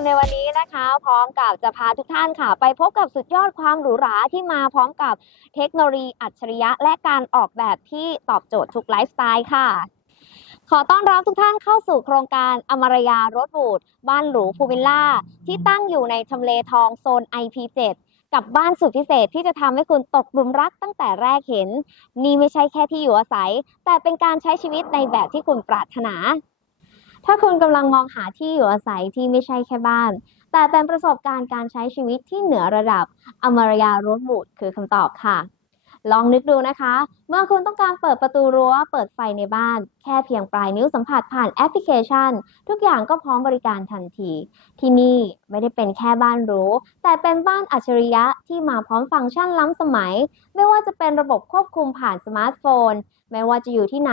นในวันนี้นะคะ พร้อมกับจะพาทุกท่านค่ะ ไปพบกับสุดยอดความหรูหราที่มาพร้อมกับเทคโนโลยีอัจฉริยะ และการออกแบบที่ตอบโจทย์ทุกไลฟ์สไตล์ค่ะ ขอต้อนรับทุกท่านเข้าสู่โครงการอมรยารถบูดบ้านหรูพูวิลล่า ที่ตั้งอยู่ในทำเลทองโซน IP7 กับบ้านสุดพิเศษที่จะทำให้คุณตกหลุมรักตั้งแต่แรกเห็น นี่ไม่ใช่แค่ที่อยู่อาศัย แต่เป็นการใช้ชีวิตในแบบที่คุณปรารถนา ถ้าคุณกำลังมองหาที่อยู่อาศัยที่ไม่ใช่แค่บ้าน แต่เป็นประสบการณ์การใช้ชีวิตที่เหนือระดับอมรยารถบูดคือคำตอบค่ะ ลองนึกดูนะคะ เมื่อคุณต้องการเปิดประตูรั้วเปิดไฟในบ้าน แค่เพียงปลายนิ้วสัมผัสผ่านแอปพลิเคชัน ทุกอย่างก็พร้อมบริการทันที ที่นี่ไม่ได้เป็นแค่บ้านรูแต่เป็นบ้านอัจฉริยะที่มาพร้อมฟังก์ชันล้ำสมัย ไม่ว่าจะเป็นระบบควบคุมผ่านสมาร์ทโฟน ไม่ว่าจะอยู่ที่ไหน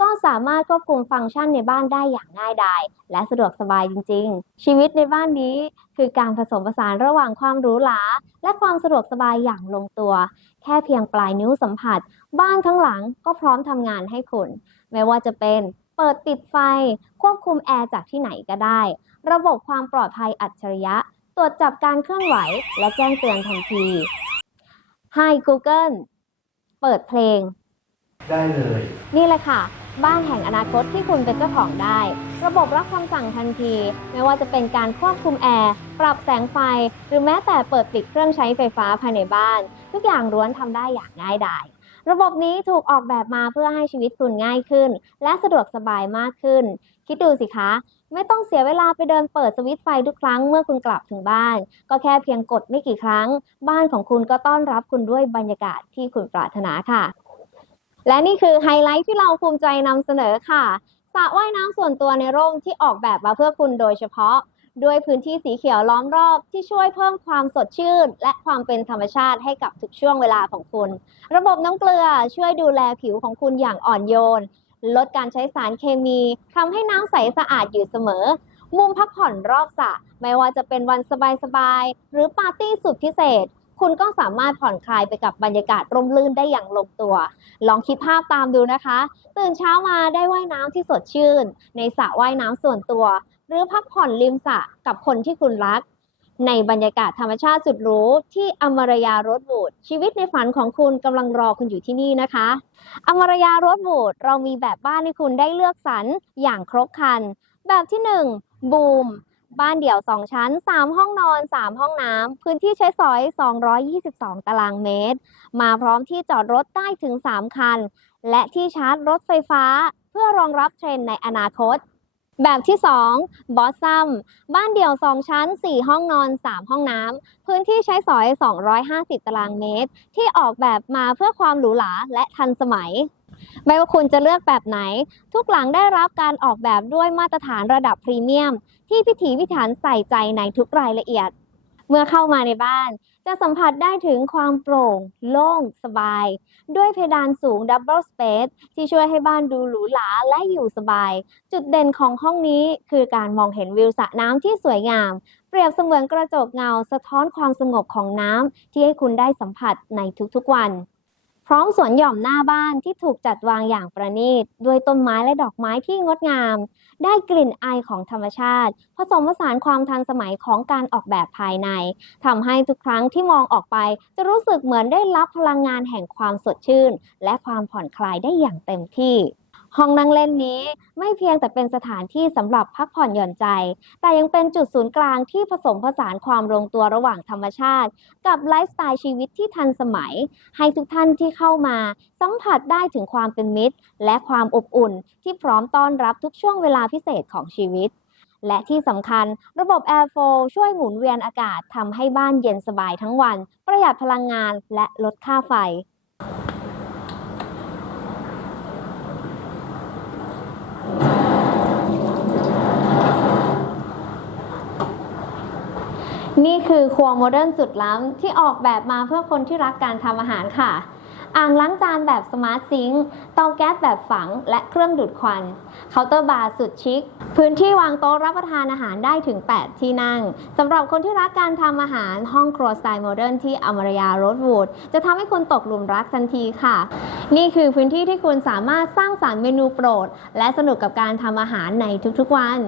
ก็สามารถควบคุมฟังก์ชันในบ้านได้อย่างง่ายดายและสะดวกสบายจริง ๆ ชีวิตในบ้านนี้คือการผสมผสานระหว่างความหรูหราและความสะดวกสบายอย่างลงตัว แค่เพียงปลายนิ้วสัมผัส บ้านทั้งหลังก็พร้อมทำงานให้คุณ ไม่ว่าจะเป็นเปิดปิดไฟ ควบคุมแอร์จากที่ไหนก็ได้ ระบบความปลอดภัยอัจฉริยะ ตรวจจับการเคลื่อนไหว และแจ้งเตือนทันที Hi Google เปิดเพลง ได้เลย นี่แหละค่ะ บ้านแห่งอนาคตที่คุณเป็นเจ้าของได้ ระบบรับคำสั่งทันที ไม่ว่าจะเป็นการควบคุมแอร์ ปรับแสงไฟ หรือแม้แต่เปิดปิดเครื่องใช้ไฟฟ้าภายในบ้าน ทุกอย่างล้วนทำได้อย่างง่ายดายระบบนี้ถูกออกแบบมาเพื่อให้ชีวิตคุณง่ายขึ้น และสะดวกสบายมากขึ้น คิดดูสิคะ ไม่ต้องเสียเวลาไปเดินเปิดสวิตช์ไฟทุกครั้งเมื่อคุณกลับถึงบ้าน ก็แค่เพียงกดไม่กี่ครั้ง บ้านของคุณก็ต้อนรับคุณด้วยบรรยากาศที่คุณปรารถนาค่ะ และนี่คือไฮไลท์ที่เราภูมิใจนำเสนอค่ะสระว่ายน้ำส่วนตัวในร่มที่ออกแบบมาเพื่อคุณโดยเฉพาะ ด้วยพื้นที่สีเขียวล้อมรอบที่ช่วยเพิ่มความสดชื่น และความเป็นธรรมชาติให้กับทุกช่วงเวลาของคุณ ระบบน้ำเกลือช่วยดูแลผิวของคุณอย่างอ่อนโยน ลดการใช้สารเคมีทำให้น้ำใสสะอาดอยู่เสมอ มุมพักผ่อนรอบสระไม่ว่าจะเป็นวันสบายๆหรือปาร์ตี้สุดพิเศษ คุณก็สามารถผ่อนคลายไปกับบรรยากาศร่มรื่นได้อย่างลงตัว ลองคิดภาพตามดูนะคะ ตื่นเช้ามาได้ว่ายน้ำที่สดชื่น ในสระว่ายน้ำส่วนตัว หรือพักผ่อนริมสระกับคนที่คุณรัก ในบรรยากาศธรรมชาติสุดหรูที่อมรยารถบูดชีวิตในฝันของคุณกำลังรอคุณอยู่ที่นี่นะคะ อมรยารถบูดเรามีแบบบ้านให้คุณได้เลือกสรรอย่างครบครัน แบบที่ 1 บูม บ้านเดี่ยว 2 ชั้น 3 ห้องนอน 3 ห้องน้ำ พื้นที่ใช้สอย 222 ตารางเมตร มาพร้อมที่จอดรถได้ถึง 3 คัน และที่ชาร์จรถไฟฟ้า เพื่อรองรับเทรนในอนาคต แบบที่ 2 บอสซัม บ้านเดี่ยว 2 ชั้น 4 ห้องนอน 3 ห้องน้ำ พื้นที่ใช้สอย 250 ตารางเมตร ที่ออกแบบมาเพื่อความหรูหราและทันสมัย ไม่ว่าคุณจะเลือกแบบไหน ทุกหลังได้รับการออกแบบด้วยมาตรฐานระดับพรีเมียม ที่พิถีพิถันใส่ใจในทุกรายละเอียด เมื่อเข้ามาในบ้าน จะสัมผัสได้ถึงความโปร่ง โล่ง สบาย ด้วยเพดานสูงดับเบิลสเปซที่ช่วยให้บ้านดูหรูหราและอยู่สบาย จุดเด่นของห้องนี้คือการมองเห็นวิวสระน้ำที่สวยงาม เปรียบเสมือนกระจกเงาสะท้อนความสงบของน้ำที่ให้คุณได้สัมผัสในทุกๆวัน พร้อมสวนหย่อมหน้าบ้านที่ถูกจัดวางอย่างประณีตด้วยต้นไม้และดอกไม้ที่งดงาม ได้กลิ่นอายของธรรมชาติ ผสมผสานความทันสมัยของการออกแบบภายในทำให้ทุกครั้งที่มองออกไป จะรู้สึกเหมือนได้รับพลังงานแห่งความสดชื่น และความผ่อนคลายได้อย่างเต็มที่ ห้องนั่งเล่นนี้ไม่เพียงแต่เป็นสถานที่สำหรับพักผ่อนหย่อนใจ แต่ยังเป็นจุดศูนย์กลางที่ผสมผสานความลงตัวระหว่างธรรมชาติ กับไลฟ์สไตล์ชีวิตที่ทันสมัย ให้ทุกท่านที่เข้ามาสัมผัสได้ถึงความเป็นมิตร และความอบอุ่นที่พร้อมต้อนรับทุกช่วงเวลาพิเศษของชีวิต และที่สำคัญระบบ Airflow ช่วยหมุนเวียนอากาศทำให้บ้านเย็นสบายทั้งวัน ประหยัดพลังงานและลดค่าไฟ นี่ คือครัวโมเดิร์นสุดล้ำที่ออกแบบมาเพื่อคนที่รักการทำอาหารค่ะ อ่างล้างจานแบบสมาร์ทซิงค์เตาแก๊สแบบฝังและเครื่องดูดควันเคาน์เตอร์บาร์สุดชิค พื้นที่วางโต๊ะรับประทานอาหารได้ถึง 8 ที่นั่งสำหรับคนที่รักการทำอาหารห้องครัวสไตล์โมเดิร์นที่อมรยาโรสวูดจะทำให้คุณตกหลุมรักทันทีค่ะ นี่คือพื้นที่ที่คุณสามารถสร้างสรรค์เมนูโปรด และสนุกกับการทำอาหารในทุกๆวัน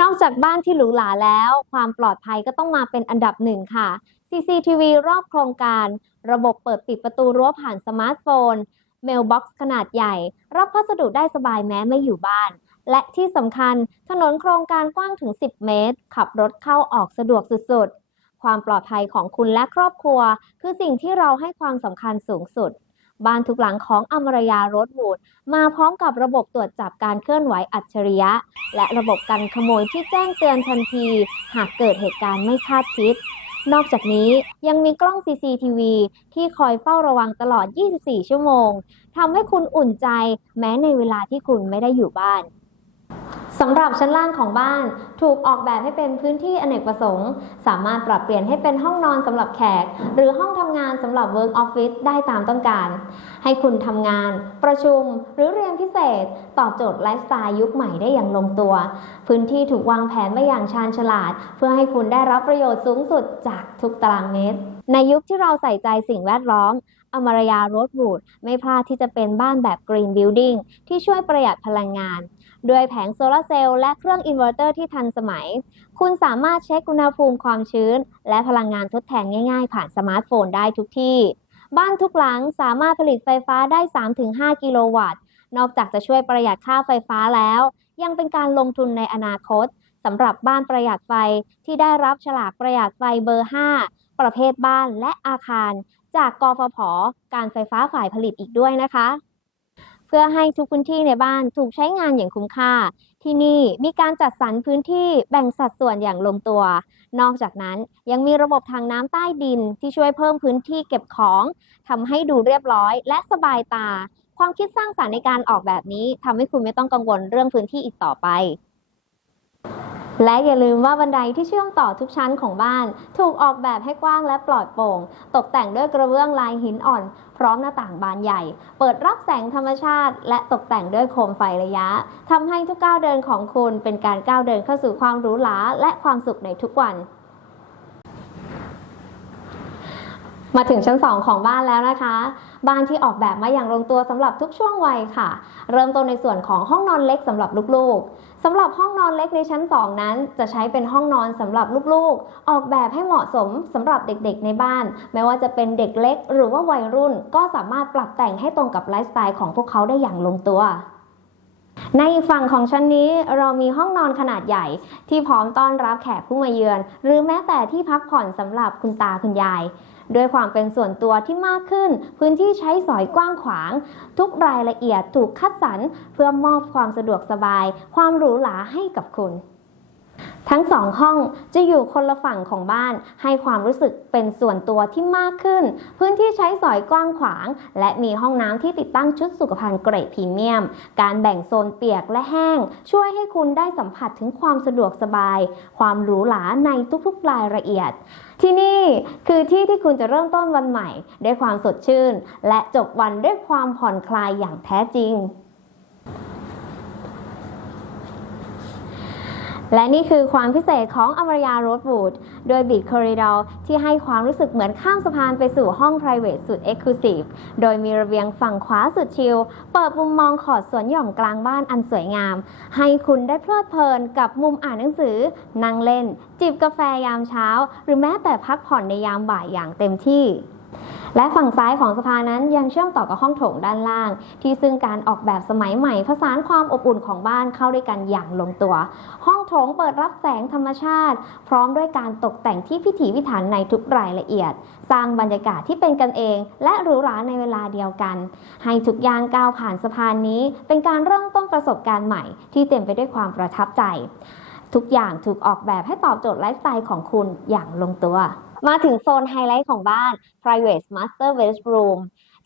นอกจากบ้านที่หรูหราแล้ว ความปลอดภัยก็ต้องมาเป็นอันดับหนึ่งค่ะ CCTV รอบโครงการ ระบบเปิดปิดประตูรั้วผ่านสมาร์ทโฟน เมลบ็อกซ์ขนาดใหญ่ รับพัสดุได้สบายแม้ไม่อยู่บ้าน และที่สำคัญถนนโครงการกว้างถึง 10 เมตร ขับรถเข้าออกสะดวกสุดๆ ความปลอดภัยของคุณและครอบครัว คือสิ่งที่เราให้ความสำคัญสูงสุด บ้านทุกหลังของอมรยาโรดวูดมาพร้อมกับระบบตรวจจับการเคลื่อนไหวอัจฉริยะ และระบบกันขโมยที่แจ้งเตือนทันที หากเกิดเหตุการณ์ไม่คาดคิด นอกจากนี้ยังมีกล้อง CCTV ที่คอยเฝ้าระวังตลอด 24 ชั่วโมงทำให้คุณอุ่นใจแม้ในเวลาที่คุณไม่ได้อยู่บ้าน สำหรับชั้นล่างของบ้านถูกออกแบบให้เป็นพื้นที่อเนกประสงค์ สามารถปรับเปลี่ยนให้เป็นห้องนอนสำหรับแขก หรือห้องทำงานสำหรับ Work Office ได้ตามต้องการ ให้คุณทำงาน ประชุม หรือเรียนพิเศษ ตอบโจทย์ไลฟ์สไตล์ยุคใหม่ได้อย่างลงตัว พื้นที่ถูกวางแผนมาอย่างชาญฉลาด เพื่อให้คุณได้รับประโยชน์สูงสุดจากทุกตารางเมตร ในยุคที่เราใส่ใจสิ่งแวดล้อมอมรยาโรดวูดไม่พลาดที่จะเป็นบ้านแบบ Green Building ที่ช่วยประหยัดพลังงาน ด้วยแผงโซลาร์เซลล์และเครื่องอินเวอร์เตอร์ที่ทันสมัย คุณสามารถเช็คอุณหภูมิความชื้น และพลังงานทดแทนง่ายๆ ผ่านสมาร์ทโฟนได้ทุกที่ บ้านทุกหลังสามารถผลิตไฟฟ้าได้ 3-5 กิโลวัตต์ นอกจากจะช่วยประหยัดค่าไฟฟ้าแล้ว ยังเป็นการลงทุนในอนาคตสำหรับบ้านประหยัดไฟที่ได้รับฉลากประหยัดไฟเบอร์ 5 ประเภทบ้านและอาคาร จากกฟผ การไฟฟ้าฝ่ายผลิตอีกด้วยนะคะ พื่อให้ทุกพื้นที่ในบ้านถูกใช้งานอย่างคุ้มค่า ที่นี่มีการจัดสรรพื้นที่แบ่งสัดส่วนอย่างลงตัว นอกจากนั้นยังมีระบบทางน้ำใต้ดินที่ช่วยเพิ่มพื้นที่เก็บของทำให้ดูเรียบร้อยและสบายตา ความคิดสร้างสรรค์ในการออกแบบนี้ทำให้คุณไม่ต้องกังวลเรื่องพื้นที่อีกต่อไป และอย่าลืมว่าบันไดที่เชื่อมต่อทุกชั้นของบ้าน ถูกออกแบบให้กว้างและปลอดโปร่ง ตกแต่งด้วยกระเบื้องลายหินอ่อน พร้อมหน้าต่างบานใหญ่ เปิดรับแสงธรรมชาติ และตกแต่งด้วยโคมไฟระยะทำให้ทุกก้าวเดินของคุณเป็นการก้าวเดินเข้าสู่ความหรูหราและความสุขในทุกวันมาถึงชั้น 2 ของบ้านแล้วนะคะ บ้านที่ออกแบบมาอย่างลงตัวสำหรับทุกช่วงวัยค่ะ เริ่มต้นในส่วนของห้องนอนเล็กสำหรับลูกๆ สำหรับห้องนอนเล็กในชั้น 2 นั้น จะใช้เป็นห้องนอนสำหรับลูกๆ ออกแบบให้เหมาะสมสำหรับเด็กๆในบ้าน ไม่ว่าจะเป็นเด็กเล็ก หรือว่าวัยรุ่น ก็สามารถปรับแต่งให้ตรงกับไลฟ์สไตล์ของพวกเขาได้อย่างลงตัวในอีกฝั่งของชั้นนี้เรามีห้องนอนขนาดใหญ่ ที่พร้อมต้อนรับแขกผู้มาเยือน หรือแม้แต่ที่พักผ่อนสำหรับคุณตาคุณยาย ด้วยความเป็นส่วนตัวที่มากขึ้น พื้นที่ใช้สอยกว้างขวาง ทุกรายละเอียดถูกคัดสรรเพื่อมอบความสะดวกสบาย ความหรูหราให้กับคุณ ทั้งสองห้องจะอยู่คนละฝั่งของบ้าน ให้ความรู้สึกเป็นส่วนตัวที่มากขึ้น พื้นที่ใช้สอยกว้างขวาง และมีห้องน้ำที่ติดตั้งชุดสุขภัณฑ์เกรดพรีเมียม การแบ่งโซนเปียกและแห้ง ช่วยให้คุณได้สัมผัสถึงความสะดวกสบาย ความหรูหราในทุกๆรายละเอียด ที่นี่คือที่ที่คุณจะเริ่มต้นวันใหม่ ด้วยความสดชื่น และจบวันด้วยความผ่อนคลายอย่างแท้จริง และนี่คือความพิเศษของอมรยาโรดวูดโดยบีดคอริดอร์ที่ให้ความรู้สึกเหมือนข้ามสะพานไปสู่ห้อง private สุด Exclusive โดยมีระเบียงฝั่งขวาสุดชิล เปิดมุมมองขอดสวนหย่อมกลางบ้านอันสวยงาม ให้คุณได้เพลิดเพลินกับมุมอ่านหนังสือ นั่งเล่น จิบกาแฟยามเช้า หรือแม้แต่พักผ่อนในยามบ่ายอย่างเต็มที่ และฝั่งซ้ายของสะพานนั้นยังเชื่อมต่อกับห้องโถงด้านล่าง ที่ซึ่งการออกแบบสมัยใหม่ผสานความอบอุ่นของบ้านเข้าด้วยกันอย่างลงตัว ห้องโถงเปิดรับแสงธรรมชาติ พร้อมด้วยการตกแต่งที่พิถีพิถันในทุกรายละเอียด สร้างบรรยากาศที่เป็นกันเอง และหรูหราในเวลาเดียวกัน ให้ทุกย่างก้าวผ่านสะพานนี้ เป็นการเริ่มต้นประสบการณ์ใหม่ ที่เต็มไปด้วยความประทับใจ ทุกอย่างถูกออกแบบให้ตอบโจทย์ไลฟ์สไตล์ของคุณอย่างลงตัว มาถึงโซนไฮไลท์ของบ้าน private master bedroom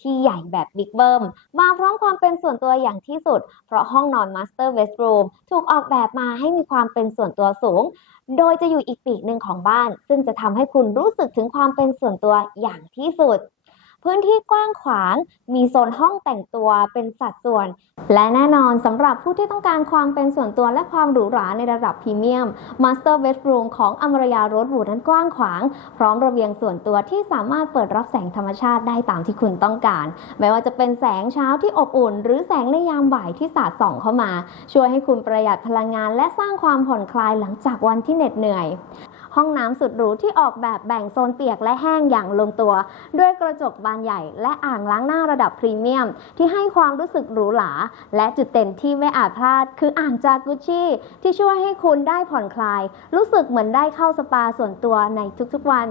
ที่ใหญ่แบบบิ๊กเบิ้มมาพร้อมความเป็นส่วนตัวอย่างที่สุด เพราะห้องนอน master bedroom ถูกออกแบบมาให้มีความเป็นส่วนตัวสูง โดยจะอยู่อีกปีกหนึ่งของบ้าน ซึ่งจะทำให้คุณรู้สึกถึงความเป็นส่วนตัวอย่างที่สุด พื้นที่กว้างขวาง มีโซนห้องแต่งตัวเป็นสัดส่วน และแน่นอนสำหรับผู้ที่ต้องการความเป็นส่วนตัวและความหรูหราในระดับพรีเมียม Master Bedroom ของอมรยาโรสวูดนั้นกว้างขวาง พร้อมระเบียงส่วนตัวที่สามารถเปิดรับแสงธรรมชาติได้ตามที่คุณต้องการ ไม่ว่าจะเป็นแสงเช้าที่อบอุ่น หรือแสงในยามบ่ายที่สาดส่องเข้ามา ช่วยให้คุณประหยัดพลังงาน และสร้างความผ่อนคลายหลังจากวันที่เหน็ดเหนื่อย ห้องน้ำสุดหรูที่ออกแบบแบ่งโซนเปียกและแห้งอย่างลงตัว ด้วยกระจกบานใหญ่และอ่างล้างหน้าระดับพรีเมียม ที่ให้ความรู้สึกหรูหราและจุดเด่นที่ไม่อาจพลาด คืออ่างจากุชชี่ที่ช่วยให้คุณได้ผ่อนคลาย รู้สึกเหมือนได้เข้าสปาส่วนตัวในทุกๆวัน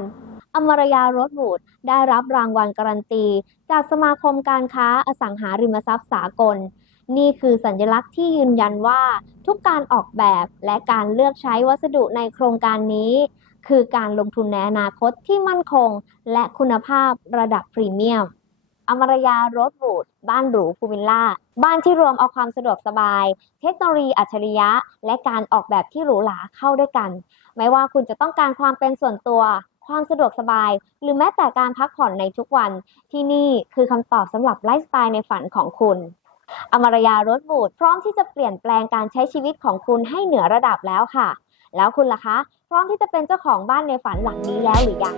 อมรยาโรสวูดได้รับรางวัลการันตี จากสมาคมการค้าอสังหาริมทรัพย์สากล นี่คือสัญลักษณ์ที่ยืนยันว่าทุกการออกแบบและการเลือกใช้วัสดุในโครงการนี้ คือการลงทุนในอนาคตที่มั่นคง และคุณภาพระดับพรีเมียม อมรยาโรสวูดบ้านหรูพูวิลล่า บ้านที่รวมเอาความสะดวกสบาย เทคโนโลยีอัจฉริยะ และการออกแบบที่หรูหราเข้าด้วยกัน ไม่ว่าคุณจะต้องการความเป็นส่วนตัว ความสะดวกสบาย หรือแม้แต่การพักผ่อนในทุกวัน ที่นี่คือคำตอบสำหรับไลฟ์สไตล์ในฝันของคุณ อมรยารถบูดพร้อมที่จะเปลี่ยนแปลงการใช้ชีวิตของคุณให้เหนือระดับแล้วค่ะ แล้วคุณล่ะคะ พร้อมที่จะเป็นเจ้าของบ้านในฝันหลังนี้แล้วหรือยัง